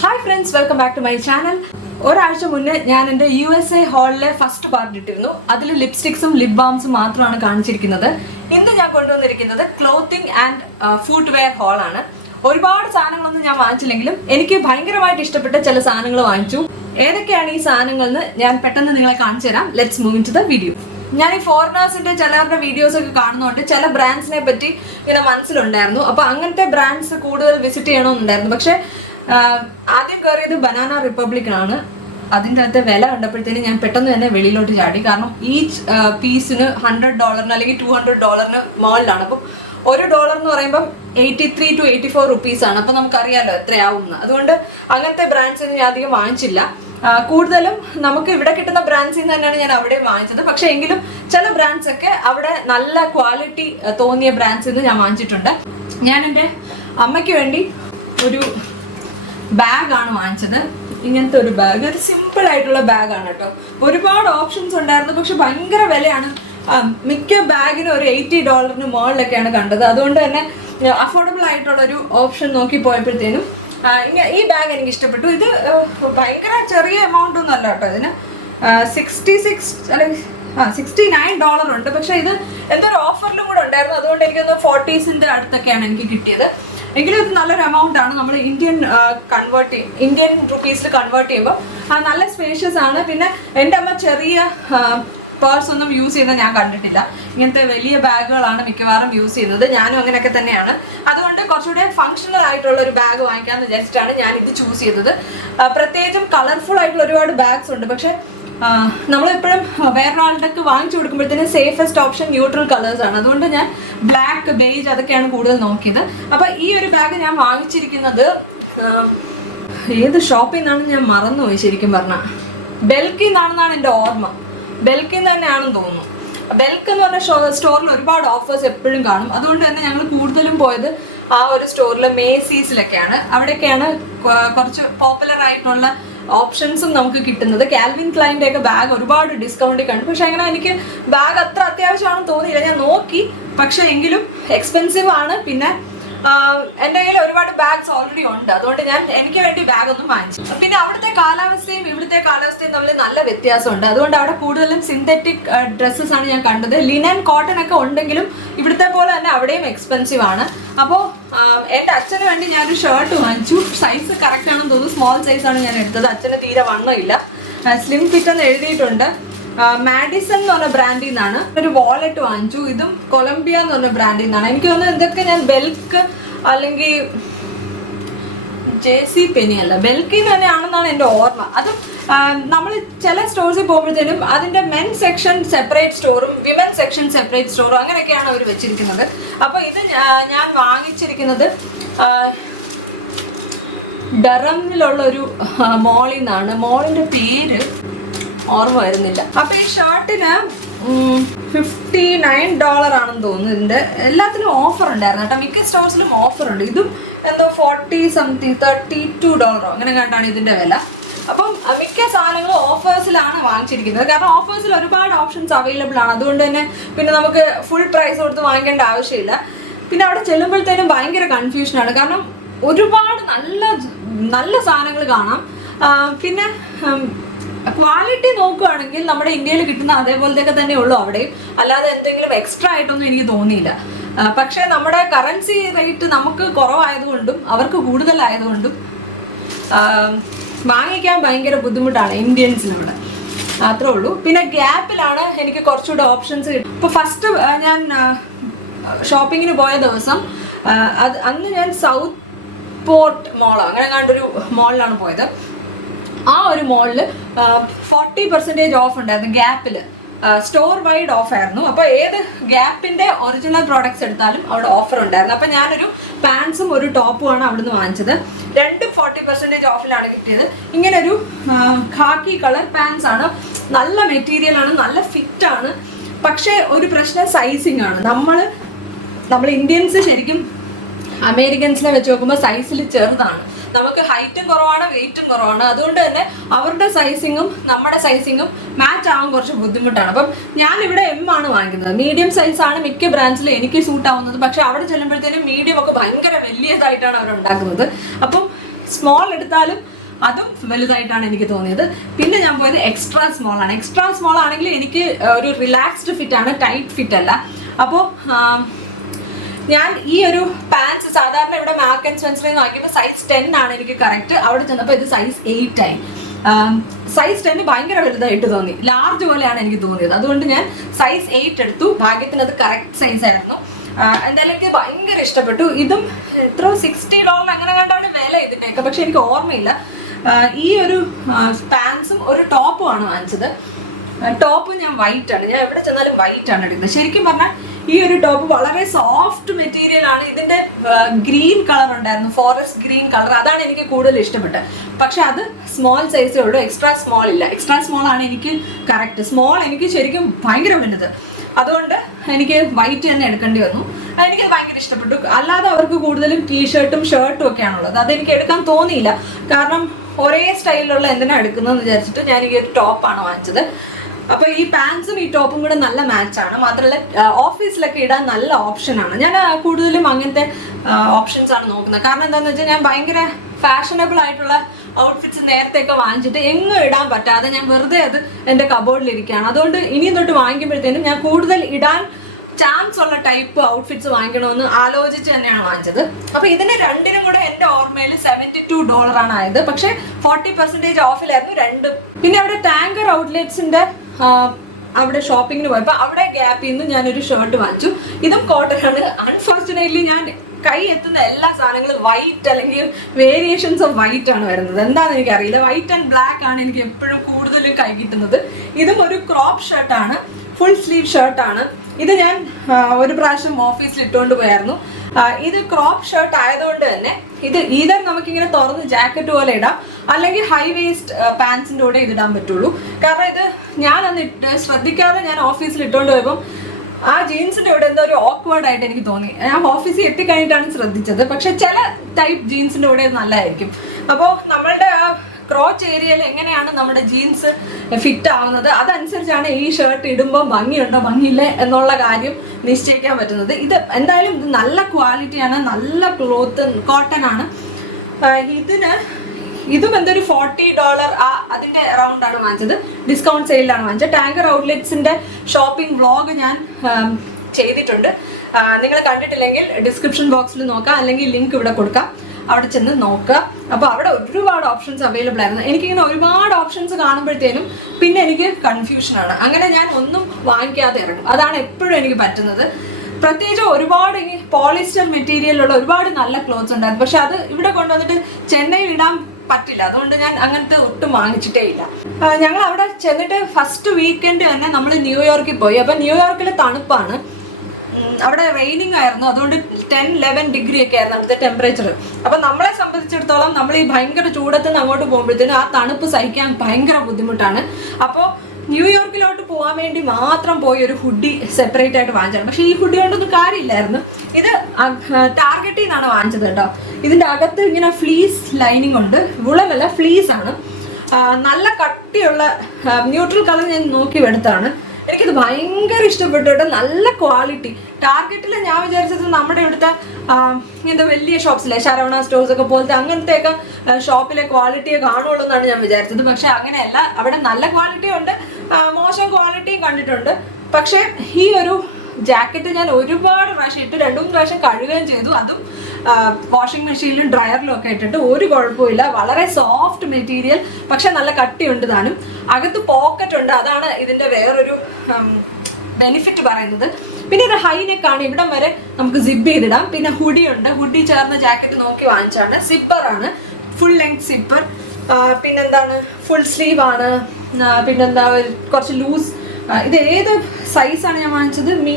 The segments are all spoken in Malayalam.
Hi friends welcome back to my channel ഒരാഴ്ച മുന്നേ ഞാൻ എന്റെ യു എസ് എ ഹാളിലെ ഫസ്റ്റ് പാർട്ട് ഇട്ടിരുന്നു. അതിൽ ലിപ്സ്റ്റിക്സും ലിപ് ബാംസും മാത്രമാണ് കാണിച്ചിരിക്കുന്നത്. ഇന്ന് ഞാൻ കൊണ്ടുവന്നിരിക്കുന്നത് ക്ലോത്തിങ് ആൻഡ് ഫുഡ് വെയർ ഹാളാണ് ഒരുപാട് സാധനങ്ങളൊന്നും ഞാൻ വാങ്ങിച്ചില്ലെങ്കിലും എനിക്ക് ഭയങ്കരമായിട്ട് ഇഷ്ടപ്പെട്ട ചില സാധനങ്ങൾ വാങ്ങിച്ചു. ഏതൊക്കെയാണ് ഈ സാധനങ്ങൾ എന്ന് ഞാൻ പെട്ടെന്ന് നിങ്ങളെ കാണിച്ചു തരാം. Let's move to the video ഞാൻ ഈ ഫോറിനേഴ്സിന്റെ ചിലരുടെ വീഡിയോസ് ഒക്കെ കാണുന്നതുകൊണ്ട് ചില ബ്രാൻഡ്സിനെ പറ്റി ഇങ്ങനെ മനസ്സിലുണ്ടായിരുന്നു. അപ്പൊ അങ്ങനത്തെ ബ്രാൻഡ്സ് കൂടുതൽ വിസിറ്റ് ചെയ്യണമെന്നുണ്ടായിരുന്നു. പക്ഷെ ആദ്യം കയറിയത് ബനാന റിപ്പബ്ലിക്കാണ് അതിന്റെ അകത്തെ വില കണ്ടപ്പോഴത്തേനും ഞാൻ പെട്ടെന്ന് തന്നെ വെളിയിലോട്ട് ചാടി. കാരണം ഈച്ച് പീസിന് ഹൺഡ്രഡ് ഡോളറിന് അല്ലെങ്കിൽ ടു ഹൺഡ്രഡ് ഡോളറിന് മുകളിലാണ്. അപ്പം ഒരു ഡോളർ എന്ന് പറയുമ്പം eighty three to eighty four rupees ആണ്. അപ്പം നമുക്കറിയാലോ എത്രയാവും എന്ന് അതുകൊണ്ട് അങ്ങനത്തെ ബ്രാൻഡ്സ് ഞാൻ അധികം വാങ്ങിച്ചില്ല. കൂടുതലും നമുക്ക് ഇവിടെ കിട്ടുന്ന ബ്രാൻഡ്സിൽ നിന്ന് തന്നെയാണ് ഞാൻ അവിടെ വാങ്ങിച്ചത്. പക്ഷേ എങ്കിലും ചില ബ്രാൻഡ്സ് ഒക്കെ അവിടെ നല്ല ക്വാളിറ്റി തോന്നിയ ബ്രാൻഡ്സിൽ നിന്ന് ഞാൻ വാങ്ങിച്ചിട്ടുണ്ട്. ഞാൻ എന്റെ അമ്മയ്ക്ക് വേണ്ടി ഒരു ബാഗാണ് വാങ്ങിച്ചത്. ഇങ്ങനത്തെ ഒരു ബാഗ് ഒരു സിമ്പിൾ ആയിട്ടുള്ള ബാഗാണ് കേട്ടോ. ഒരുപാട് ഓപ്ഷൻസ് ഉണ്ടായിരുന്നു. പക്ഷെ ഭയങ്കര വിലയാണ്. മിക്ക ബാഗിനും ഒരു എയ്റ്റി ഡോളറിന് മുകളിലൊക്കെയാണ് കണ്ടത്. അതുകൊണ്ട് തന്നെ അഫോർഡബിൾ ആയിട്ടുള്ള ഒരു ഓപ്ഷൻ നോക്കി പോയപ്പോഴത്തേനും ഈ ബാഗ് എനിക്ക് ഇഷ്ടപ്പെട്ടു. ഇത് ഭയങ്കര ചെറിയ എമൗണ്ട് ഒന്നും അല്ല കേട്ടോ ഇതിന്. സിക്സ്റ്റി സിക്സ് അല്ലെങ്കിൽ ആ സിക്സ്റ്റി നയൻ ഡോളർ ഉണ്ട്. പക്ഷെ ഇത് എന്തൊരു ഓഫറിലും കൂടെ ഉണ്ടായിരുന്നു. അതുകൊണ്ട് എനിക്കൊന്ന് ഫോർട്ടീസിന്റെ അടുത്തൊക്കെയാണ് എനിക്ക് കിട്ടിയത്. എങ്കിലും ഇത് നല്ലൊരു എമൗണ്ട് ആണ്. നമ്മൾ ഇന്ത്യൻ കൺവേർട്ട് ഇന്ത്യൻ റുപ്പീസിൽ കൺവേർട്ട് ചെയ്യുമ്പോൾ നല്ല സ്പേഷ്യസ് ആണ്. പിന്നെ എന്റെ അമ്മ ചെറിയ പേഴ്സ് ഒന്നും യൂസ് ചെയ്യുന്നത് ഞാൻ കണ്ടിട്ടില്ല. ഇങ്ങനത്തെ വലിയ ബാഗുകളാണ് മിക്കവാറും യൂസ് ചെയ്യുന്നത്. ഞാനും അങ്ങനെയൊക്കെ തന്നെയാണ്. അതുകൊണ്ട് കുറച്ചുകൂടെ ഫങ്ഷണൽ ആയിട്ടുള്ള ഒരു ബാഗ് വാങ്ങിക്കാമെന്ന് വിചാരിച്ചിട്ടാണ് ഞാൻ ഇത് ചൂസ് ചെയ്തത് പ്രത്യേകിച്ചും കളർഫുൾ ആയിട്ടുള്ള ഒരുപാട് ബാഗ്സ് ഉണ്ട്. പക്ഷേ നമ്മളെപ്പോഴും വേറൊരാളുടെ വാങ്ങിച്ചു കൊടുക്കുമ്പോഴത്തേനും സേഫസ്റ്റ് ഓപ്ഷൻ ന്യൂട്രൽ കളേഴ്സ് ആണ്. അതുകൊണ്ട് ഞാൻ ബ്ലാക്ക് ബേജ് അതൊക്കെയാണ് കൂടുതൽ നോക്കിയത്. അപ്പോൾ ഈ ഒരു ബാഗ് ഞാൻ വാങ്ങിച്ചിരിക്കുന്നത് ഏത് ഷോപ്പിൽ നിന്നാണ് ഞാൻ മറന്നുപോയി ശരിക്കും പറഞ്ഞാൽ ബെൽക്കിൽ നിന്നാണെന്നാണ് എന്റെ ഓർമ്മ. ബെൽക്കിൽ നിന്ന് തന്നെയാണെന്ന് തോന്നുന്നു. ബെൽക്ക് എന്ന് പറഞ്ഞ ഷോ സ്റ്റോറിൽ ഒരുപാട് ഓഫേഴ്സ് എപ്പോഴും കാണും. അതുകൊണ്ട് തന്നെ ഞങ്ങൾ കൂടുതലും പോയത് ആ ഒരു സ്റ്റോറിൽ മേസീസിലൊക്കെയാണ് അവിടെയൊക്കെയാണ് കുറച്ച് പോപ്പുലർ ആയിട്ടുള്ള ഓപ്ഷൻസും നമുക്ക് കിട്ടുന്നത്. കാൽവിൻ ക്ലൈന്റെ ഒക്കെ ബാഗ് ഒരുപാട് ഡിസ്കൗണ്ടിൽ കണ്ടു. പക്ഷെ അങ്ങനെ എനിക്ക് ബാഗ് അത്ര അത്യാവശ്യമാണെന്ന് തോന്നിയില്ല. ഞാൻ നോക്കി. പക്ഷേ എങ്കിലും എക്സ്പെൻസീവ് ആണ്. പിന്നെ എന്റെ കയ്യിൽ ഒരുപാട് ബാഗ്സ് ഓൾറെഡി ഉണ്ട്. അതുകൊണ്ട് ഞാൻ എനിക്ക് വേണ്ടി ബാഗ് ഒന്നും വാങ്ങിച്ചു പിന്നെ അവിടുത്തെ കാലാവസ്ഥയും ഇവിടുത്തെ കാലാവസ്ഥയും തമ്മിൽ നല്ല വ്യത്യാസമുണ്ട്. അതുകൊണ്ട് അവിടെ കൂടുതലും സിന്തറ്റിക് ഡ്രസ്സസ് ആണ് ഞാൻ കണ്ടത്. ലിനൻ കോട്ടൺ ഒക്കെ ഉണ്ടെങ്കിലും ഇവിടുത്തെ പോലെ തന്നെ അവിടെയും എക്സ്പെൻസീവ് ആണ്. അപ്പോൾ എന്റെ അച്ഛന് വേണ്ടി ഒരു ഷർട്ട് വാങ്ങിച്ചു. സൈസ് കറക്റ്റ് ആണെന്ന് തോന്നുന്നു. സ്മോൾ സൈസ് ആണ് ഞാൻ എടുത്തത്. അച്ഛന് തീരെ വണ്ണമില്ല. സ്ലിം ഫിറ്റ് എന്ന് എഴുതിയിട്ടുണ്ട്. മാഡിസൺ എന്ന് പറഞ്ഞ ബ്രാൻഡിൽ നിന്നാണ് ഒരു വാലറ്റ് വാങ്ങിച്ചു. ഇതും കൊളംബിയ എന്ന് പറഞ്ഞ ബ്രാൻഡിൽ നിന്നാണ് എനിക്ക് തോന്നുന്നു ഇതൊക്കെ ഞാൻ ബെൽക്ക് അല്ലെങ്കിൽ ജെ സി പെനി അല്ല. ബെൽക്കിൽ തന്നെയാണെന്നാണ് എന്റെ ഓർമ്മ. അതും നമ്മൾ ചില സ്റ്റോഴ്സിൽ പോകുമ്പോഴത്തേനും അതിന്റെ മെൻ സെക്ഷൻ സെപ്പറേറ്റ് സ്റ്റോറും വിമൻ സെക്ഷൻ സെപ്പറേറ്റ് സ്റ്റോറും അങ്ങനെയൊക്കെയാണ് അവർ വെച്ചിരിക്കുന്നത്. അപ്പോൾ ഇത് ഞാൻ വാങ്ങിച്ചിരിക്കുന്നത് ഡറമിലുള്ള ഒരു മോളിൽ നിന്നാണ് മോളിന്റെ പേര് ഓർമ്മ വരുന്നില്ല അപ്പൊ ഈ ഷർട്ടിന് ഫിഫ്റ്റി നയൻ ഡോളർ ആണെന്ന് തോന്നുന്നു. ഇതിന്റെ എല്ലാത്തിനും ഓഫർ ഉണ്ടായിരുന്നു കേട്ടോ. മിക്ക സ്റ്റോഴ്സിലും ഓഫർ ഉണ്ട്. ഇതും എന്തോ ഫോർട്ടി സംതിങ് തേർട്ടി ടു ഡോളറോ അങ്ങനെ കണ്ടാണ് ഇതിന്റെ വില. അപ്പം മിക്ക സാധനങ്ങളും ഓഫേഴ്സിലാണ് വാങ്ങിച്ചിരിക്കുന്നത്. കാരണം ഓഫേഴ്സിൽ ഒരുപാട് ഓപ്ഷൻസ് അവൈലബിൾ ആണ്. അതുകൊണ്ട് തന്നെ പിന്നെ നമുക്ക് ഫുൾ പ്രൈസ് കൊടുത്ത് വാങ്ങിക്കേണ്ട ആവശ്യമില്ല. പിന്നെ അവിടെ ചെല്ലുമ്പോഴത്തേനും ഭയങ്കര കൺഫ്യൂഷനാണ് കാരണം ഒരുപാട് നല്ല നല്ല സാധനങ്ങൾ കാണാം. പിന്നെ ക്വാളിറ്റി നോക്കുകയാണെങ്കിൽ നമ്മുടെ ഇന്ത്യയിൽ കിട്ടുന്ന അതേപോലത്തെയൊക്കെ തന്നെ ഉള്ളൂ അവിടെയും. അല്ലാതെ എന്തെങ്കിലും എക്സ്ട്രാ ആയിട്ടൊന്നും എനിക്ക് തോന്നിയില്ല. പക്ഷെ നമ്മുടെ കറൻസി റേറ്റ് നമുക്ക് കുറവായതുകൊണ്ടും അവർക്ക് കൂടുതലായതുകൊണ്ടും വാങ്ങിക്കാൻ ഭയങ്കര ബുദ്ധിമുട്ടാണ് ഇന്ത്യൻസിനോട്. അത്രേ ഉള്ളൂ. പിന്നെ ഗ്യാപ്പിലാണ് എനിക്ക് കുറച്ചുകൂടെ ഓപ്ഷൻസ് കിട്ടും. ഇപ്പോൾ ഫസ്റ്റ് ഞാൻ ഷോപ്പിങ്ങിന് പോയ ദിവസം അത് അന്ന് ഞാൻ സൗത്ത് പോർട്ട് മോളോ അങ്ങനെ കണ്ടൊരു മോളിലാണ് പോയത്. ആ ഒരു മോളിൽ ഫോർട്ടി പെർസെന്റേജ് ഓഫ് ഉണ്ടായിരുന്നു ഗ്യാപ്പിൽ സ്റ്റോർ വൈഡ് ഓഫ് ആയിരുന്നു. അപ്പോൾ ഏത് ഗ്യാപ്പിന്റെ ഒറിജിനൽ പ്രോഡക്ട്സ് എടുത്താലും അവിടെ ഓഫർ ഉണ്ടായിരുന്നു. അപ്പോൾ ഞാനൊരു പാൻസും ഒരു ടോപ്പും ടോപ്പുമാണ് അവിടുന്ന് വാങ്ങിച്ചത്. രണ്ടും ഫോർട്ടി പെർസെന്റേജ് ഓഫിലാണ് കിട്ടിയത്. ഇങ്ങനെ ഒരു ഖാക്കി കളർ പാൻസ് ആണ്. നല്ല മെറ്റീരിയൽ ആണ് നല്ല ഫിറ്റ് ആണ്. പക്ഷേ ഒരു പ്രശ്നം സൈസിങ് ആണ്. നമ്മൾ നമ്മൾ ഇന്ത്യൻസ് ശരിക്കും അമേരിക്കൻസിനെ വെച്ച് നോക്കുമ്പോൾ സൈസിൽ ചെറുതാണ്. നമുക്ക് ഹൈറ്റും കുറവാണ് വെയിറ്റും കുറവാണ്. അതുകൊണ്ട് തന്നെ അവരുടെ സൈസിങ്ങും നമ്മുടെ സൈസിങ്ങും മാച്ച് ആവാൻ കുറച്ച് ബുദ്ധിമുട്ടാണ്. അപ്പം ഞാൻ ഇവിടെ എം ആണ് വാങ്ങിക്കുന്നത്. മീഡിയം സൈസാണ് മിക്ക ബ്രാൻഡ്സിലും എനിക്ക് സൂട്ട് ആവുന്നത്. പക്ഷെ അവിടെ ചെല്ലുമ്പോഴത്തേനും മീഡിയം ഒക്കെ ഭയങ്കര വലിയതായിട്ടാണ് അവർ ഉണ്ടാക്കുന്നത്. അപ്പം സ്മോൾ എടുത്താലും അതും വലുതായിട്ടാണ് എനിക്ക് തോന്നിയത്. പിന്നെ ഞാൻ പോയത് എക്സ്ട്രാ സ്മോൾ ആണ്. എക്സ്ട്രാ സ്മോൾ ആണെങ്കിൽ എനിക്ക് ഒരു റിലാക്സ്ഡ് ഫിറ്റ് ആണ് ടൈറ്റ് ഫിറ്റ് അല്ല. അപ്പോൾ ഞാൻ ഈ ഒരു പാൻസ് സാധാരണ ഇവിടെ മാർക്ക് ആൻഡ് സ്പെൻസറിൽ നിന്ന് വാങ്ങിക്കുമ്പോൾ സൈസ് ടെൻ ആണ് എനിക്ക് കറക്റ്റ് അവിടെ ചെന്നപ്പോൾ ഇത് സൈസ് എയ്റ്റ് ആയി. സൈസ് ടെൻ ഭയങ്കര വലുതായിട്ട് തോന്നി. ലാർജ് പോലെയാണ് എനിക്ക് തോന്നിയത്. അതുകൊണ്ട് ഞാൻ സൈസ് എയ്റ്റ് എടുത്തു. ഭാഗ്യത്തിന് അത് കറക്റ്റ് സൈസ് ആയിരുന്നു. എന്തായാലും എനിക്ക് ഭയങ്കര ഇഷ്ടപ്പെട്ടു. ഇതും എത്ര സിക്സ്റ്റി ഡോളർ അങ്ങനെ കണ്ടാണ് വില ഇതിന്റെയൊക്കെ പക്ഷെ എനിക്ക് ഓർമ്മയില്ല. ഈ ഒരു പാൻസും ഒരു ടോപ്പും ആണ് വാങ്ങിച്ചത്. ടോപ്പ് ഞാൻ വൈറ്റ് ആണ്. ഞാൻ എവിടെ ചെന്നാലും വൈറ്റ് ആണ് എടുക്കുന്നത് ശരിക്കും പറഞ്ഞാൽ ഈ ഒരു ടോപ്പ് വളരെ സോഫ്റ്റ് മെറ്റീരിയൽ ആണ്. ഇതിന്റെ ഗ്രീൻ കളർ ഉണ്ടായിരുന്നു. ഫോറസ്റ്റ് ഗ്രീൻ കളർ അതാണ് എനിക്ക് കൂടുതൽ ഇഷ്ടപ്പെട്ടത്. പക്ഷെ അത് സ്മോൾ സൈസേ ഉള്ളൂ. എക്സ്ട്രാ സ്മോൾ ഇല്ല. എക്സ്ട്രാ സ്മോൾ ആണ് എനിക്ക് കറക്റ്റ് സ്മോൾ എനിക്ക് ശരിക്കും ഭയങ്കര വലുത്. അതുകൊണ്ട് എനിക്ക് വൈറ്റ് തന്നെ എടുക്കേണ്ടി വന്നു. എനിക്ക് ഭയങ്കര ഇഷ്ടപ്പെട്ടു. അല്ലാതെ അവർക്ക് കൂടുതലും ടീഷർട്ടും ഷർട്ടും ഒക്കെയാണുള്ളത്. അതെനിക്ക് എടുക്കാൻ തോന്നിയില്ല. കാരണം ഒരേ സ്റ്റൈലിലുള്ള എന്തിനാണ് എടുക്കുന്നതെന്ന് വിചാരിച്ചിട്ട് ഞാൻ ഈ ഒരു ടോപ്പാണ് വാങ്ങിച്ചത്. അപ്പൊ ഈ പാൻസും ഈ ടോപ്പും കൂടെ നല്ല മാച്ച് ആണ്. മാത്രമല്ല ഓഫീസിലൊക്കെ ഇടാൻ നല്ല ഓപ്ഷനാണ് ഞാൻ കൂടുതലും അങ്ങനത്തെ ഓപ്ഷൻസ് ആണ് നോക്കുന്നത്. കാരണം എന്താണെന്ന് വെച്ചാൽ ഞാൻ ഭയങ്കര ഫാഷനബിൾ ആയിട്ടുള്ള ഔട്ട്ഫിറ്റ്സ് നേരത്തെയൊക്കെ വാങ്ങിച്ചിട്ട് എങ്ങും ഇടാൻ പറ്റാതെ ഞാൻ വെറുതെ അത് എന്റെ കബോർഡിൽ ഇരിക്കുകയാണ് അതുകൊണ്ട് ഇനിയും തൊട്ട് വാങ്ങിക്കുമ്പോഴത്തേനും ഞാൻ കൂടുതൽ ഇടാൻ ചാൻസ് ഉള്ള ടൈപ്പ് ഔട്ട്ഫിറ്റ്സ് വാങ്ങിക്കണമെന്ന് ആലോചിച്ച് തന്നെയാണ് വാങ്ങിച്ചത്. അപ്പൊ ഇതിന് രണ്ടിനും കൂടെ എന്റെ ഓർമ്മയിൽ സെവന്റി ടു ഡോളർ ആണ് ആയത്. പക്ഷെ ഫോർട്ടി പെർസെന്റേജ് ഓഫിലായിരുന്നു രണ്ടും. പിന്നെ അവിടെ ടാങ്കർ ഔട്ട്ലെറ്റ്സിന്റെ അവിടെ ഷോപ്പിങ്ങിന് പോയപ്പോൾ അവിടെ ഗ്യാപ്പിൽ നിന്ന് ഞാനൊരു ഷർട്ട് വാങ്ങിച്ചു. ഇതും കോട്ടൺ ആണ്. അൺഫോർച്ചുനേറ്റ്ലി ഞാൻ കൈ എത്തുന്ന എല്ലാ സാധനങ്ങളും വൈറ്റ് അല്ലെങ്കിൽ വേരിയേഷൻസ് ഓഫ് വൈറ്റ് ആണ് വരുന്നത്. എന്താണെന്ന് എനിക്കറിയില്ല. വൈറ്റ് ആൻഡ് ബ്ലാക്ക് ആണ് എനിക്ക് എപ്പോഴും കൂടുതലും കൈ കിട്ടുന്നത്. ഇതും ഒരു ക്രോപ്പ് ഷർട്ടാണ് ഫുൾ സ്ലീവ് ഷർട്ടാണ് ഇത് ഞാൻ ഒരു പ്രാവശ്യം ഓഫീസിൽ ഇട്ടുകൊണ്ട് പോയായിരുന്നു. ഇത് ക്രോപ്പ് ഷർട്ട് ആയതുകൊണ്ട് തന്നെ ഇത് ഈതർ നമുക്കിങ്ങനെ തുറന്ന് ജാക്കറ്റ് പോലെ ഇടാം. അല്ലെങ്കിൽ ഹൈ വേസ്റ്റ് പാൻസിന്റെ കൂടെ ഇതിടാൻ പറ്റുള്ളൂ. കാരണം ഇത് ഞാനന്ന് ഇട്ട് ശ്രദ്ധിക്കാതെ ഞാൻ ഓഫീസിൽ ഇട്ടുകൊണ്ട് പോയപ്പം ആ ജീൻസിന്റെ ഇവിടെ എന്തോ ഒരു ഓക്വേർഡ് ആയിട്ട് എനിക്ക് തോന്നി. ഞാൻ ഓഫീസിൽ എത്തിക്കഴിഞ്ഞിട്ടാണ് ശ്രദ്ധിച്ചത്. പക്ഷെ ചില ടൈപ്പ് ജീൻസിന്റെ കൂടെ നല്ലതായിരിക്കും. അപ്പോൾ നമ്മളുടെ ആ ക്രോച്ച് ഏരിയയിൽ എങ്ങനെയാണ് നമ്മുടെ ജീൻസ് ഫിറ്റ് ആവുന്നത്? അതനുസരിച്ചാണ് ഈ ഷർട്ട് ഇടുമ്പോൾ ഭംഗിയുണ്ടോ ഭംഗിയില്ല എന്നുള്ള കാര്യം നിശ്ചയിക്കാൻ പറ്റുന്നത്. ഇത് എന്തായാലും ഇത് നല്ല ക്വാളിറ്റിയാണ് നല്ല ക്ലോത്ത് കോട്ടൺ ആണ്. ഇതിന് ഇതും എന്തൊരു ഫോർട്ടി ഡോളർ ആ അതിന്റെ റൗണ്ട് ആണ് വാങ്ങിച്ചത്. ഡിസ്കൗണ്ട് സെയിലാണ് വാങ്ങിച്ചത്. ടാങ്കർ ഔട്ട്ലെറ്റ്സിന്റെ ഷോപ്പിംഗ് വ്ളോഗ് ഞാൻ ചെയ്തിട്ടുണ്ട്. നിങ്ങൾ കണ്ടിട്ടില്ലെങ്കിൽ ഡിസ്ക്രിപ്ഷൻ ബോക്സിൽ നോക്കാം അല്ലെങ്കിൽ ലിങ്ക് ഇവിടെ കൊടുക്കാം. അവിടെ ചെന്ന് നോക്കുക. അപ്പോൾ അവിടെ ഒരുപാട് ഓപ്ഷൻസ് അവൈലബിൾ ആയിരുന്നു. എനിക്കിങ്ങനെ ഒരുപാട് ഓപ്ഷൻസ് കാണുമ്പോഴത്തേനും പിന്നെ എനിക്ക് കൺഫ്യൂഷനാണ് അങ്ങനെ ഞാൻ ഒന്നും വാങ്ങിക്കാതെ ഇറങ്ങും. അതാണ് എപ്പോഴും എനിക്ക് പറ്റുന്നത്. പ്രത്യേകിച്ച് ഒരുപാട് പോളിസ്റ്റർ മെറ്റീരിയലുള്ള ഒരുപാട് നല്ല ക്ലോത്ത്സ് ഉണ്ടായിരുന്നു. പക്ഷെ അത് ഇവിടെ കൊണ്ടുവന്നിട്ട് ചെന്നൈയിൽ ഇടാൻ പറ്റില്ല. അതുകൊണ്ട് ഞാൻ അങ്ങനത്തെ ഒട്ടും വാങ്ങിച്ചിട്ടേ ഇല്ല. ഞങ്ങൾ അവിടെ ചെന്നിട്ട് ഫസ്റ്റ് വീക്കെൻഡ് തന്നെ നമ്മൾ ന്യൂയോർക്കിൽ പോയി. അപ്പൊ ന്യൂയോർക്കിൽ തണുപ്പാണ്. അവിടെ റെയിനിങ് ആയിരുന്നു. അതുകൊണ്ട് ടെൻ ലെവൻ ഡിഗ്രി ഒക്കെ ആയിരുന്നു അവിടുത്തെ ടെമ്പറേച്ചർ അപ്പം നമ്മളെ സംബന്ധിച്ചിടത്തോളം നമ്മൾ ഈ ഭയങ്കര ചൂടത്ത് നിന്ന് അങ്ങോട്ട് പോകുമ്പോഴത്തേനും ആ തണുപ്പ് സഹിക്കാൻ ഭയങ്കര ബുദ്ധിമുട്ടാണ്. അപ്പോൾ ന്യൂയോർക്കിലോട്ട് പോകാൻ വേണ്ടി മാത്രം പോയി ഒരു ഹുഡി സെപ്പറേറ്റ് ആയിട്ട് വാങ്ങിച്ചാണ് പക്ഷേ ഈ ഹുഡി കൊണ്ടൊന്നും കാര്യമില്ലായിരുന്നു. ഇത് ടാർഗറ്റിൽ നിന്നാണ് വാങ്ങിച്ചത് കേട്ടോ. ഇതിന്റെ അകത്ത് ഇങ്ങനെ ഫ്ലീസ് ലൈനിങ് ഉണ്ട്. ഗുളമല്ല ഫ്ലീസ് ആണ്. നല്ല കട്ടിയുള്ള ന്യൂട്രൽ കളർ ഞാൻ നോക്കി എടുത്താണ് എനിക്കിത് ഭയങ്കര ഇഷ്ടപ്പെട്ടു കേട്ടോ. നല്ല ക്വാളിറ്റി ടാർഗറ്റിൽ ഞാൻ വിചാരിച്ചത് നമ്മുടെ ഇവിടുത്തെ എന്താ വലിയ ഷോപ്സിലെ ശരവണ സ്റ്റോഴ്സ് ഒക്കെ പോലത്തെ അങ്ങനത്തെയൊക്കെ ഷോപ്പിലെ ക്വാളിറ്റിയെ കാണുള്ളൂ എന്നാണ് ഞാൻ വിചാരിച്ചത്. പക്ഷെ അങ്ങനെയല്ല. അവിടെ നല്ല ക്വാളിറ്റി ഉണ്ട്. മോശം ക്വാളിറ്റിയും കണ്ടിട്ടുണ്ട്. പക്ഷേ ഈ ഒരു ജാക്കറ്റ് ഞാൻ ഒരുപാട് പ്രാവശ്യം ഇട്ട്. രണ്ടു മൂന്ന് പ്രാവശ്യം കഴുകുകയും ചെയ്തു. അതും വാഷിംഗ് മെഷീനിലും ഡ്രയറിലും ഒക്കെ ഇട്ടിട്ട് ഒരു കുഴപ്പമില്ല വളരെ സോഫ്റ്റ് മെറ്റീരിയൽ പക്ഷെ നല്ല കട്ടിയുണ്ട് താനും. അകത്ത് പോക്കറ്റ് ഉണ്ട്. അതാണ് ഇതിന്റെ വേറൊരു ബെനിഫിറ്റ് പറയുന്നത്. പിന്നെ ഒരു ഹൈനെക്ക് ആണ്. ഇവിടം വരെ നമുക്ക് സിബ് ചെയ്തിടാം. പിന്നെ ഹുഡി ഉണ്ട്. ഹുഡി ചേർന്ന ജാക്കറ്റ് നോക്കി വാങ്ങിച്ചാണ്. സിപ്പർ ആണ്. ഫുൾ ലെങ്ത് സിപ്പർ പിന്നെന്താണ്? ഫുൾ സ്ലീവ് ആണ്. പിന്നെന്താ? കുറച്ച് ലൂസ് ഇത് ഏത് സൈസാണ് ഞാൻ വാങ്ങിച്ചത്? മീ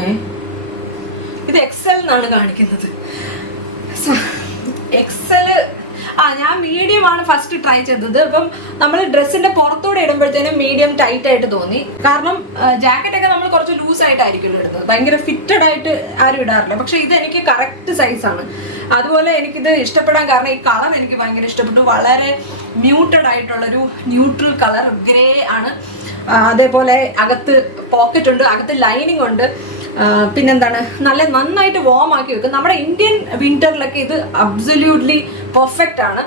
ഏ? ഇത് എക്സൽ എന്നാണ് കാണിക്കുന്നത്. എക്സൽ ആ ഞാൻ മീഡിയം ആണ് ഫസ്റ്റ് ട്രൈ ചെയ്തത്. അപ്പം നമ്മൾ ഡ്രസ്സിന്റെ പുറത്തൂടെ ഇടുമ്പോഴത്തേനും മീഡിയം ടൈറ്റ് ആയിട്ട് തോന്നി. കാരണം ജാക്കറ്റ് ഒക്കെ നമ്മൾ കുറച്ച് ലൂസ് ആയിട്ടായിരിക്കും ഇടുന്നത്. ഭയങ്കര ഫിറ്റഡ് ആയിട്ട് ആരും ഇടാറില്ല. പക്ഷെ ഇത് എനിക്ക് കറക്റ്റ് സൈസാണ് അതുപോലെ എനിക്കിത് ഇഷ്ടപ്പെടാൻ കാരണം ഈ കളർ എനിക്ക് ഭയങ്കര ഇഷ്ടപ്പെട്ടു. വളരെ മ്യൂട്ടഡ് ആയിട്ടുള്ളൊരു ന്യൂട്രൽ കളർ ഗ്രേ ആണ്. അതേപോലെ അകത്ത് പോക്കറ്റ് ഉണ്ട് അകത്ത് ലൈനിങ് ഉണ്ട്. പിന്നെന്താണ്? നല്ല നന്നായിട്ട് വോം ആക്കി വെക്കും. നമ്മുടെ ഇന്ത്യൻ വിന്ററിലൊക്കെ ഇത് അബ്സൊല്യൂട്ട്ലി പെർഫെക്റ്റ് ആണ്.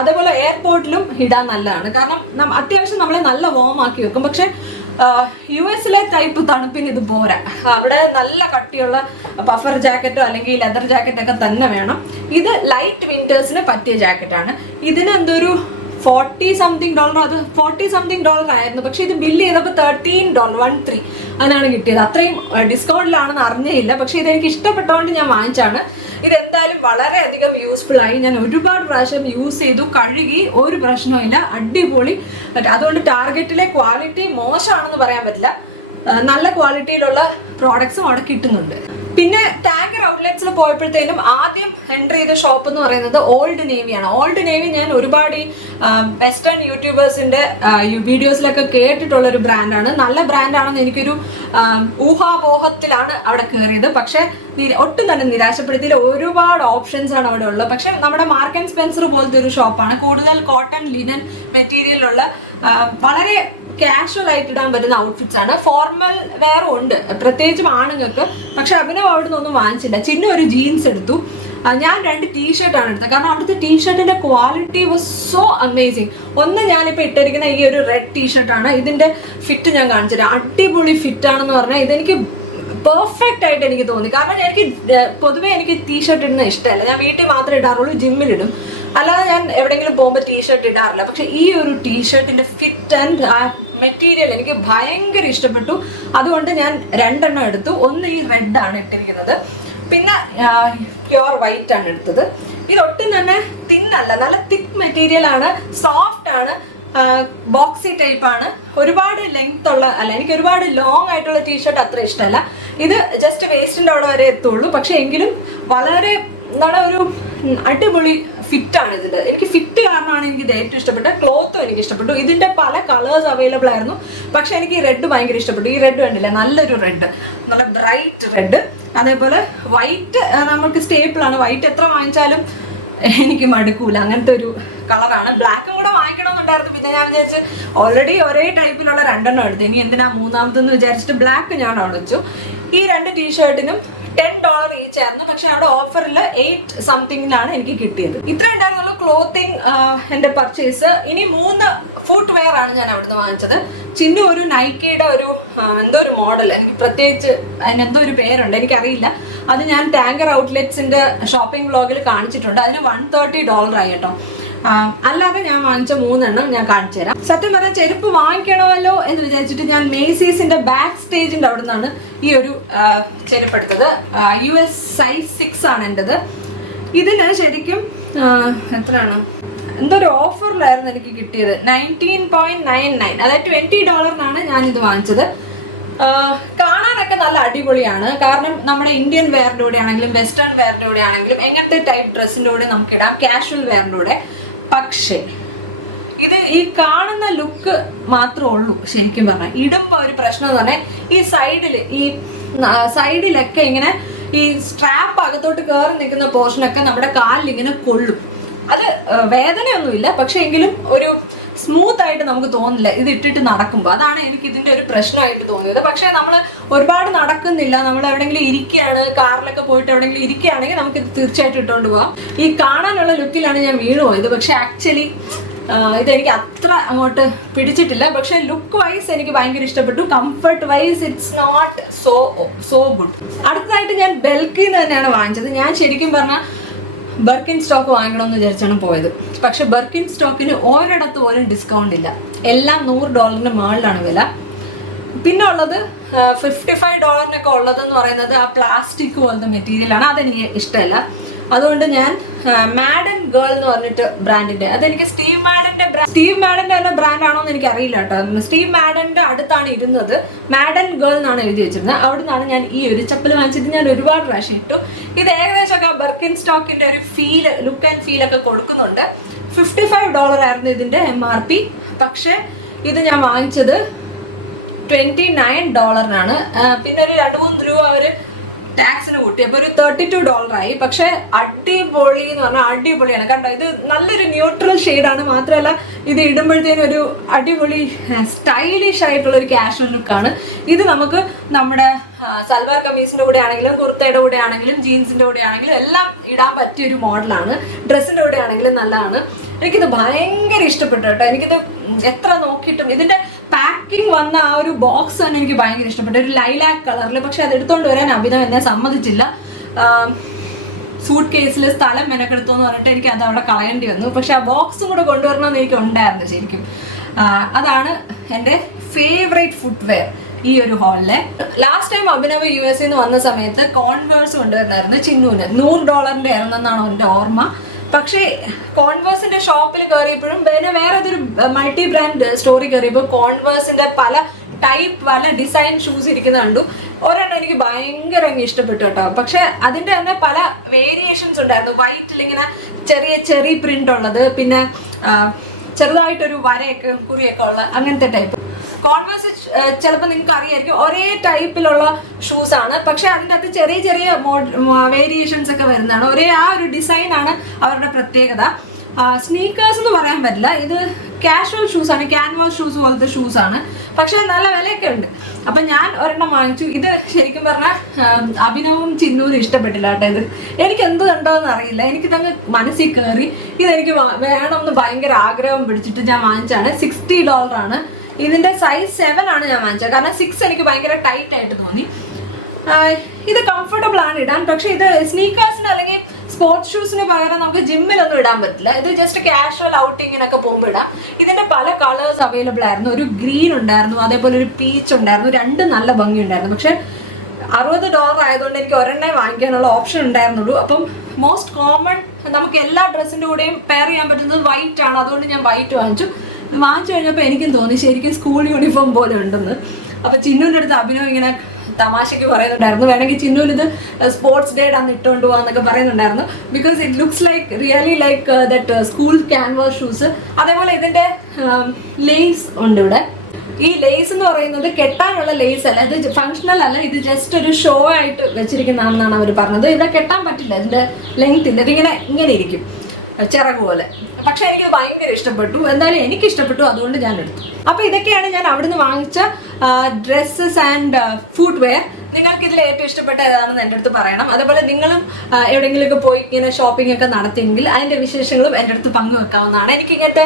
അതേപോലെ എയർപോർട്ടിലും ഇടാൻ നല്ലതാണ്. കാരണം അത്യാവശ്യം നമ്മളെ നല്ല വോം ആക്കി വെക്കും. പക്ഷെ യു എസിലെ ടൈപ്പ് തണുപ്പിന് ഇത് പോരാ. അവിടെ നല്ല കട്ടിയുള്ള പഫർ ജാക്കറ്റോ അല്ലെങ്കിൽ ലെതർ ജാക്കറ്റൊക്കെ തന്നെ വേണം. ഇത് ലൈറ്റ് വിന്റേഴ്സിന് പറ്റിയ ജാക്കറ്റാണ് ഇതിന് എന്തൊരു ഫോർട്ടി സംതിങ് ഡോളർ അത് ഫോർട്ടി സംതിങ് ഡോളർ ആയിരുന്നു. പക്ഷെ ഇത് ബില്ല് ചെയ്തപ്പോൾ തേർട്ടീൻ ഡോളർ വൺ ത്രീ അതിനാണ് കിട്ടിയത്. അത്രയും ഡിസ്കൗണ്ടിലാണെന്ന് അറിഞ്ഞില്ല. പക്ഷെ ഇത് എനിക്ക് ഇഷ്ടപ്പെട്ടതുകൊണ്ട് ഞാൻ വാങ്ങിച്ചാണ്. ഇത് എന്തായാലും വളരെയധികം യൂസ്ഫുൾ ആയി. ഞാൻ ഒരുപാട് പ്രാവശ്യം യൂസ് ചെയ്തു. കഴുകി ഒരു പ്രശ്നവുമില്ല. അടിപൊളി. അതുകൊണ്ട് ടാർഗറ്റിലെ ക്വാളിറ്റി മോശമാണെന്ന് പറയാൻ പറ്റില്ല. നല്ല ക്വാളിറ്റിയിലുള്ള പ്രോഡക്ട്സും അവിടെ കിട്ടുന്നുണ്ട്. പിന്നെ ടാങ്കർ ഔട്ട്ലെറ്റ്സിൽ പോയപ്പോഴത്തേനും ആദ്യം എന്റർ ചെയ്ത ഷോപ്പ് എന്ന് പറയുന്നത് ഓൾഡ് നേവിയാണ് ഓൾഡ് നേവി ഞാൻ ഒരുപാട് ഈ വെസ്റ്റേൺ യൂട്യൂബേഴ്സിന്റെ വീഡിയോസിലൊക്കെ കേട്ടിട്ടുള്ള ഒരു ബ്രാൻഡാണ് നല്ല ബ്രാൻഡാണെന്ന് എനിക്കൊരു ഊഹാപോഹത്തിലാണ് അവിടെ കയറിയത് പക്ഷെ ഒട്ടും തന്നെ നിരാശപ്പെടുത്തിയില്ല. ഒരുപാട് ഓപ്ഷൻസ് ആണ് അവിടെ ഉള്ളത്. പക്ഷെ നമ്മുടെ മാർക്ക് ആൻഡ് സ്പെൻസർ പോലത്തെ ഒരു ഷോപ്പാണ് കൂടുതൽ കോട്ടൺ ലിനൻ മെറ്റീരിയലുള്ള വളരെ കാഷ്വൽ ആയിട്ട് ഇടാൻ പറ്റുന്ന ഔട്ട്ഫിറ്റ്സ് ആണ്. ഫോർമൽ വേറെ ഉണ്ട്. പ്രത്യേകിച്ചും ആണുങ്ങൾക്ക്. പക്ഷെ അഭിനവ് അവിടെ നിന്നൊന്നും വാങ്ങിച്ചില്ല. ചിന്ന ഒരു ജീൻസ് എടുത്തു. ഞാൻ രണ്ട് ടീഷർട്ടാണ് എടുത്തത്. കാരണം അവിടുത്തെ ടീഷർട്ടിന്റെ ക്വാളിറ്റി വാസ് സോ അമേസിങ് ഒന്ന് ഞാനിപ്പോൾ ഇട്ടിരിക്കുന്ന ഈ ഒരു റെഡ് ടീഷർട്ടാണ് ഇതിന്റെ ഫിറ്റ് ഞാൻ കാണിച്ചിട്ട് അടിപൊളി ഫിറ്റ് ആണെന്ന് പറഞ്ഞാൽ ഇതെനിക്ക് പെർഫെക്റ്റ് ആയിട്ട് എനിക്ക് തോന്നി. കാരണം എനിക്ക് പൊതുവേ എനിക്ക് ടീഷർട്ട് ഇടുന്ന ഇഷ്ടമല്ല. ഞാൻ വീട്ടിൽ മാത്രമേ ഇടാറുള്ളൂ ജിമ്മിലിടും അല്ലാതെ ഞാൻ എവിടെയെങ്കിലും പോകുമ്പോൾ ടീഷർട്ട് ഇടാറില്ല. പക്ഷെ ഈ ഒരു ടീഷർട്ടിന്റെ ഫിറ്റ് ആൻഡ് ആ മെറ്റീരിയൽ എനിക്ക് ഭയങ്കര ഇഷ്ടപ്പെട്ടു. അതുകൊണ്ട് ഞാൻ രണ്ടെണ്ണം എടുത്തു. ഒന്ന് ഈ റെഡ് ആണ് ഇട്ടിരിക്കുന്നത്. പിന്നെ പ്യുവർ വൈറ്റ് ആണ് എടുത്തത്. ഇതൊട്ടും തന്നെ തിന്നല്ല നല്ല തിക്ക് മെറ്റീരിയൽ ആണ്. സോഫ്റ്റ് ആണ്. ബോക്സി ടൈപ്പ് ആണ്. ഒരുപാട് ലെങ്ത് ഉള്ള അല്ല എനിക്ക് ഒരുപാട് ലോങ് ആയിട്ടുള്ള ടീഷർട്ട് അത്ര ഇഷ്ടമല്ല. ഇത് ജസ്റ്റ് വേസ്റ്റിന്റെ അവിടെ വരെ എത്തുള്ളൂ. പക്ഷെ എങ്കിലും വളരെ നല്ല ഒരു അടിപൊളി ഫിറ്റ് ആണ് ഇതിന്റെ എനിക്ക് ഫിറ്റ് കാരണമാണ് എനിക്ക് ഇത് ഏറ്റവും ഇഷ്ടപ്പെട്ടത്. ക്ലോത്തും എനിക്ക് ഇഷ്ടപ്പെട്ടു. ഇതിന്റെ പല കളേഴ്സ് അവൈലബിൾ ആയിരുന്നു. പക്ഷെ എനിക്ക് ഈ റെഡ് ഭയങ്കര ഇഷ്ടപ്പെട്ടു. ഈ റെഡ് കണ്ടില്ലേ? നല്ലൊരു റെഡ് നല്ല ബ്രൈറ്റ് റെഡ് അതേപോലെ വൈറ്റ് നമുക്ക് സ്റ്റേപ്പിൾ ആണ്. വൈറ്റ് എത്ര വാങ്ങിച്ചാലും എനിക്ക് മടുക്കൂല. അങ്ങനത്തെ ഒരു കളറാണ്. ബ്ലാക്കും കൂടെ വാങ്ങിക്കണമെന്നുണ്ടായിരുന്നു. പിന്നെ ഞാൻ വിചാരിച്ചു ഓൾറെഡി ഒരേ ടൈപ്പിലുള്ള രണ്ടെണ്ണം എടുത്തു. ഇനി എന്തിനാ മൂന്നാമതെന്ന് വിചാരിച്ചിട്ട് ബ്ലാക്ക് ഞാൻ അടച്ചു ഈ രണ്ട് ടീഷർട്ടിനും ടെൻ ഡോളർ റീച്ച് ആയിരുന്നു. പക്ഷെ അവിടെ ഓഫറിൽ എയ്റ്റ് സംതിങ്ങിലാണ് എനിക്ക് കിട്ടിയത്. ഇത്ര ഉണ്ടായിരുന്നുള്ളൂ ക്ലോത്തിങ് എന്റെ പർച്ചേസ് ഇനി മൂന്ന് ഫുട് വെയർ ആണ് ഞാൻ അവിടുന്ന് വാങ്ങിച്ചത്. ചിന്നു ഒരു നൈക്കിയുടെ ഒരു എന്തോ ഒരു മോഡൽ എനിക്ക് പ്രത്യേകിച്ച് അതിനെന്തോ ഒരു പേരുണ്ട് എനിക്കറിയില്ല. അത് ഞാൻ ടാങ്കർ ഔട്ട്ലെറ്റ്സിന്റെ ഷോപ്പിംഗ് വ്ളോഗിൽ കാണിച്ചിട്ടുണ്ട്. അതിന് വൺ തേർട്ടി ഡോളർ ആയി കേട്ടോ. അല്ലാതെ ഞാൻ വാങ്ങിച്ച മൂന്നെണ്ണം ഞാൻ കാണിച്ചു തരാം. സത്യം പറഞ്ഞാൽ ചെരുപ്പ് വാങ്ങിക്കണമല്ലോ എന്ന് വിചാരിച്ചിട്ട് ഞാൻ മേസീസിന്റെ ബാക്ക് സ്റ്റേജിന്റെ അവിടെ നിന്നാണ് ഈ ഒരു ചെരുപ്പ് എടുത്തത്. യു എസ് സൈസ് സിക്സ് ആണ് എന്റെത് ഇതിന് ശരിക്കും എത്രയാണ്? എന്തോ ഒരു ഓഫറിലായിരുന്നു എനിക്ക് കിട്ടിയത്. നയന്റീൻ പോയിന്റ് നയൻ നയൻ അതായത് ട്വന്റി ഡോളറിനാണ് ഞാനിത് വാങ്ങിച്ചത്. കാണാനൊക്കെ നല്ല അടിപൊളിയാണ്. കാരണം നമ്മുടെ ഇന്ത്യൻ വെയറിന്റെ കൂടെ ആണെങ്കിലും വെസ്റ്റേൺ വെയറിന്റെ കൂടെ ആണെങ്കിലും എങ്ങനത്തെ ടൈപ്പ് ഡ്രസ്സിന്റെ കൂടെ നമുക്ക് ഇടാം. കാഷ്വൽ വെയറിന്റെ കൂടെ. പക്ഷേ ഇത് ഈ കാണുന്ന ലുക്ക് മാത്രമേ ഉള്ളൂ ശരിക്കും പറഞ്ഞാൽ. ഇടുമ്പോൾ ഒരു പ്രശ്നം എന്ന് പറഞ്ഞാൽ ഈ സൈഡിൽ ഈ സൈഡിലൊക്കെ ഇങ്ങനെ ഈ സ്ട്രാപ്പ് അകത്തോട്ട് കയറി നിൽക്കുന്ന പോർഷനൊക്കെ നമ്മുടെ കാലിൽ ഇങ്ങനെ കൊള്ളും. അത് വേദനയൊന്നുമില്ല പക്ഷെ എങ്കിലും ഒരു സ്മൂത്ത് ആയിട്ട് നമുക്ക് തോന്നില്ല ഇത് ഇട്ടിട്ട് നടക്കുമ്പോൾ അതാണ് എനിക്ക് ഇതിന്റെ ഒരു പ്രശ്നമായിട്ട് തോന്നിയത്. പക്ഷെ നമ്മൾ ഒരുപാട് നടക്കുന്നില്ല. നമ്മൾ എവിടെയെങ്കിലും ഇരിക്കുകയാണ് കാറിലൊക്കെ പോയിട്ട് എവിടെയെങ്കിലും ഇരിക്കുകയാണെങ്കിൽ നമുക്ക് ഇത് തീർച്ചയായിട്ടും ഇട്ടുകൊണ്ട് പോവാം. ഈ കാണാനുള്ള ലുക്കിലാണ് ഞാൻ വീണു പോയത്. പക്ഷെ ആക്ച്വലി ഇതെനിക്ക് അത്ര അങ്ങോട്ട് പിടിച്ചിട്ടില്ല. പക്ഷെ ലുക്ക് വൈസ് എനിക്ക് ഭയങ്കര ഇഷ്ടപ്പെട്ടു. Comfort wise it's not so so good അടുത്തതായിട്ട് ഞാൻ ബെൽക്കിൽ നിന്ന് തന്നെയാണ് വാങ്ങിച്ചത്. ഞാൻ ശരിക്കും പറഞ്ഞാൽ ബർക്കിൻ സ്റ്റോക്ക് വാങ്ങണമെന്ന് വിചാരിച്ചാണ് പോയത്. പക്ഷെ ബർക്കിൻ സ്റ്റോക്കിന് ഒരിടത്ത് പോലും ഡിസ്കൗണ്ട് ഇല്ല. എല്ലാം നൂറ് ഡോളറിന് മുകളിലാണ് വില. പിന്നെ ഉള്ളത് ഫിഫ്റ്റി ഫൈവ് ഡോളറിനൊക്കെ ഉള്ളതെന്ന് പറയുന്നത് ആ പ്ലാസ്റ്റിക് പോലത്തെ മെറ്റീരിയലാണ് അതെനിക്ക് ഇഷ്ടമല്ല. അതുകൊണ്ട് ഞാൻ മാഡൻ ഗേൾ എന്ന് പറഞ്ഞിട്ട് ബ്രാൻഡിന്റെ അതെനിക്ക് സ്റ്റീവ് മാഡന്റെ സ്റ്റീവ് മാഡന്റെ തന്നെ ബ്രാൻഡ് ആണോ എന്ന് എനിക്ക് അറിയില്ല കേട്ടോ. സ്റ്റീവ് മാഡന്റെ അടുത്താണ് ഇരുന്നത്. മാഡൻ ഗേൾ എന്നാണ് എഴുതി വെച്ചിരുന്നത്. അവിടെ നിന്നാണ് ഞാൻ ഈ ഒരു ചപ്പൽ വാങ്ങിച്ചത്. ഞാൻ ഒരുപാട് പ്രാവശ്യം ഇട്ടു. ഇത് ഏകദേശമൊക്കെ ബർക്കിൻ സ്റ്റോക്കിന്റെ ഒരു ഫീൽ ലുക്ക് ആൻഡ് ഫീൽ ഒക്കെ കൊടുക്കുന്നുണ്ട്. ഫിഫ്റ്റി ഫൈവ് ഡോളർ ആയിരുന്നു ഇതിന്റെ എം ആർ പി പക്ഷേ ഇത് ഞാൻ വാങ്ങിച്ചത് ട്വന്റി നയൻ ഡോളറിനാണ് പിന്നെ ഒരു രണ്ട് മൂന്ന് രൂപ അവർ ടാക്സിന് കൂട്ടി. അപ്പൊ ഒരു തേർട്ടി ടു ഡോളർ ആയി. പക്ഷെ അടിപൊളി എന്ന് പറഞ്ഞാൽ അടിപൊളിയാണ്. കണ്ടോ ഇത് നല്ലൊരു ന്യൂട്രൽ ഷെയ്ഡാണ് മാത്രമല്ല ഇത് ഇടുമ്പോഴത്തേനും ഒരു അടിപൊളി സ്റ്റൈലിഷ് ആയിട്ടുള്ള ഒരു കാഷ്വൽ ലുക്കാണ് ഇത് നമുക്ക് നമ്മുടെ സൽവാർ കമ്മീസിന്റെ കൂടെ ആണെങ്കിലും കുർത്തയുടെ കൂടെ ആണെങ്കിലും ജീൻസിന്റെ കൂടെ ആണെങ്കിലും എല്ലാം ഇടാൻ പറ്റിയ ഒരു മോഡലാണ് ഡ്രസ്സിന്റെ കൂടെ ആണെങ്കിലും നല്ലതാണ്. എനിക്കിത് ഭയങ്കര ഇഷ്ടപ്പെട്ടു കേട്ടോ. എനിക്കിത് എത്ര നോക്കിയിട്ടും ഇതിന്റെ പാക്കിംഗ് വന്ന ആ ഒരു ബോക്സ് തന്നെ എനിക്ക് ഭയങ്കര ഇഷ്ടപ്പെട്ടു. ഒരു ലൈലാക്ക് കളറിൽ പക്ഷെ അത് എടുത്തോണ്ട് വരാൻ അഭിനവ് എന്നെ സമ്മതിച്ചില്ല. സൂട്ട് കേസിൽ സ്ഥലം മെനക്കെടുത്തു എന്ന് പറഞ്ഞിട്ട് എനിക്ക് അത് അവിടെ കളയേണ്ടി വന്നു. പക്ഷെ ആ ബോക്സും കൂടെ കൊണ്ടുവരണമെന്ന് എനിക്ക് ഉണ്ടായിരുന്നു ശരിക്കും. അതാണ് എന്റെ ഫേവറേറ്റ് ഫുട്വെയർ ഈ ഒരു ഹാളിലെ last time Abhinav U S നിന്ന് വന്ന സമയത്ത് കോൺവേഴ്സ് കൊണ്ടുവരുന്നായിരുന്നു ചിന്നൂന്. നൂറ് ഡോളറിന്റെ ആയിരുന്നെന്നാണ് എന്റെ ഓർമ്മ. പക്ഷേ കോൺവേഴ്സിന്റെ ഷോപ്പിൽ കയറിയപ്പോഴും പിന്നെ വേറെ ഏതൊരു മൾട്ടി ബ്രാൻഡ് സ്റ്റോറി കയറിയപ്പോൾ കോൺവേഴ്സിന്റെ പല ടൈപ്പ് പല ഡിസൈൻ ഷൂസ് ഇരിക്കുന്ന കണ്ടു. ഒരെണ്ണം എനിക്ക് ഭയങ്കര ഇഷ്ടപ്പെട്ടു കേട്ടോ. പക്ഷെ അതിന്റെ തന്നെ പല വേരിയേഷൻസ് ഉണ്ടായിരുന്നു. വൈറ്റിൽ ഇങ്ങനെ ചെറിയ ചെറിയ പ്രിന്റ് ഉള്ളത്. പിന്നെ ചെറുതായിട്ടൊരു വരയൊക്കെ കുറിയൊക്കെ ഉള്ള അങ്ങനത്തെ ടൈപ്പ് കോൺവേഴ്സ് ചിലപ്പോൾ നിങ്ങൾക്ക് അറിയായിരിക്കും ഒരേ ടൈപ്പിലുള്ള ഷൂസ് ആണ്. പക്ഷെ അതിന്റെ അകത്ത് ചെറിയ ചെറിയ വേരിയേഷൻസ് ഒക്കെ വരുന്നതാണ്. ഒരേ ആ ഒരു ഡിസൈൻ ആണ് അവരുടെ പ്രത്യേകത. സ്നീക്കേഴ്സ് എന്ന് പറയാൻ പറ്റില്ല. ഇത് കാഷ്വൽ ഷൂസ് ആണ് ക്യാൻവാസ് ഷൂസ് പോലത്തെ ഷൂസ് ആണ്. പക്ഷെ നല്ല വിലയൊക്കെ ഉണ്ട്. അപ്പൊ ഞാൻ ഒരെണ്ണം വാങ്ങിച്ചു. ഇത് ശരിക്കും പറഞ്ഞാൽ അഭിനവും ചിന്നൂരും ഇഷ്ടപ്പെട്ടില്ല കേട്ടോ ഇത്. എനിക്ക് എന്ത് കണ്ടോന്ന് അറിയില്ല. എനിക്ക് തന്നെ മനസ്സിൽ കയറി ഇതെനിക്ക് വേണമെന്ന് ഭയങ്കര ആഗ്രഹം പിടിച്ചിട്ട് ഞാൻ വാങ്ങിച്ചാണ് സിക്സ്റ്റി ആണ്. ഇതിന്റെ സൈസ് സെവൻ ആണ് ഞാൻ വാങ്ങിച്ചത്. കാരണം സിക്സ് എനിക്ക് ഭയങ്കര ടൈറ്റ് ആയിട്ട് തോന്നി. ഇത് കംഫർട്ടബിൾ ആണ് ഇടാൻ. പക്ഷെ ഇത് സ്നീക്കേഴ്സിന് അല്ലെങ്കിൽ സ്പോർട്സ് ഷൂസിന് പകരം നമുക്ക് ജിമ്മിലൊന്നും ഇടാൻ പറ്റില്ല. ഇത് ജസ്റ്റ് കാഷ്വൽ ഔട്ടിങ്ങിനൊക്കെ പോകുമ്പോൾ ഇടാം. ഇതിന്റെ പല കളേഴ്സ് അവൈലബിൾ ആയിരുന്നു. ഒരു ഗ്രീൻ ഉണ്ടായിരുന്നു അതേപോലെ ഒരു പീച്ച് ഉണ്ടായിരുന്നു രണ്ട് നല്ല ഭംഗി ഉണ്ടായിരുന്നു. പക്ഷെ അറുപത് ഡോളർ ആയതുകൊണ്ട് എനിക്ക് ഒരെണ്ണേ വാങ്ങിക്കാനുള്ള ഓപ്ഷൻ ഉണ്ടായിരുന്നുള്ളൂ. അപ്പം മോസ്റ്റ് കോമൺ നമുക്ക് എല്ലാ ഡ്രസ്സിന്റെ കൂടെയും പെയർ ചെയ്യാൻ പറ്റുന്നത് വൈറ്റ് ആണ്. അതുകൊണ്ട് ഞാൻ വൈറ്റ് വാങ്ങിച്ചു. വാങ്ങിച്ചു കഴിഞ്ഞപ്പോൾ എനിക്കും തോന്നി ശരിക്കും സ്കൂൾ യൂണിഫോം പോലെ ഉണ്ടെന്ന്. അപ്പൊ ചിന്നുവിന്റെ അടുത്ത് അഭിനവ് ഇങ്ങനെ തമാശയ്ക്ക് പറയുന്നുണ്ടായിരുന്നു. വേണമെങ്കിൽ ചിന്നുവിന് ഇത് സ്പോർട്സ് ഡേ അന്ന് ഇട്ടുകൊണ്ട് പോകാന്നൊക്കെ പറയുന്നുണ്ടായിരുന്നു. Because it looks like really like that school canvas shoes അതേപോലെ ഇതിന്റെ ലേസ് ഉണ്ട് ഇവിടെ. ഈ ലേസ് എന്ന് പറയുന്നത് കെട്ടാനുള്ള ലേസ് അല്ല. ഇത് ഫങ്ഷണൽ അല്ല. ഇത് ജസ്റ്റ് ഒരു ഷോ ആയിട്ട് വെച്ചിരിക്കുന്നതാണെന്നാണ് അവർ പറഞ്ഞത്. ഇവിടെ കെട്ടാൻ പറ്റില്ല. ഇതിന്റെ ലെങ്ത് ഇല്ല. ഇതിങ്ങനെ ഇങ്ങനെ ഇരിക്കും. ചിറക് പോലെ. പക്ഷെ എനിക്ക് ഭയങ്കര ഇഷ്ടപ്പെട്ടു. എന്തായാലും എനിക്ക് ഇഷ്ടപ്പെട്ടു അതുകൊണ്ട് ഞാൻ എടുത്തു. അപ്പൊ ഇതൊക്കെയാണ് ഞാൻ അവിടുന്ന് വാങ്ങിച്ച ഡ്രസ്സസ് ആൻഡ് ഫുഡ് വെയർ നിങ്ങൾക്ക് ഇതിൽ ഏറ്റവും ഇഷ്ടപ്പെട്ട ഏതാണെന്ന് എന്റെ അടുത്ത് പറയണം. അതുപോലെ നിങ്ങളും എവിടെയെങ്കിലുമൊക്കെ പോയി ഇങ്ങനെ ഷോപ്പിംഗ് ഒക്കെ നടത്തിയെങ്കിൽ അതിന്റെ വിശേഷങ്ങളും എന്റെ അടുത്ത് പങ്കുവെക്കാവുന്നതാണ് എനിക്ക് ഇങ്ങനത്തെ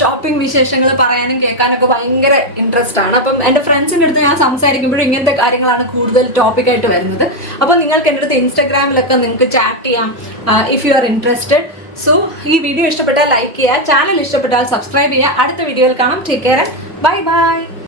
ഷോപ്പിംഗ് വിശേഷങ്ങൾ പറയാനും കേൾക്കാനൊക്കെ ഭയങ്കര ഇൻട്രസ്റ്റ് ആണ്. അപ്പം എന്റെ ഫ്രണ്ട്സിന്റെ അടുത്ത് ഞാൻ സംസാരിക്കുമ്പോഴും ഇങ്ങനത്തെ കാര്യങ്ങളാണ് കൂടുതൽ ടോപ്പിക്കായിട്ട് വരുന്നത്. അപ്പോൾ നിങ്ങൾക്ക് എന്റെ അടുത്ത് ഇൻസ്റ്റാഗ്രാമിലൊക്കെ നിങ്ങൾക്ക് ചാറ്റ് ചെയ്യാം. If you are interested so ഈ വീഡിയോ ഇഷ്ടപ്പെട്ടാൽ ലൈക്ക് ചെയ്യുക ചാനൽ ഇഷ്ടപ്പെട്ടാൽ സബ്സ്ക്രൈബ് ചെയ്യുക. അടുത്ത വീഡിയോയിൽ കാണാം. Take care bye bye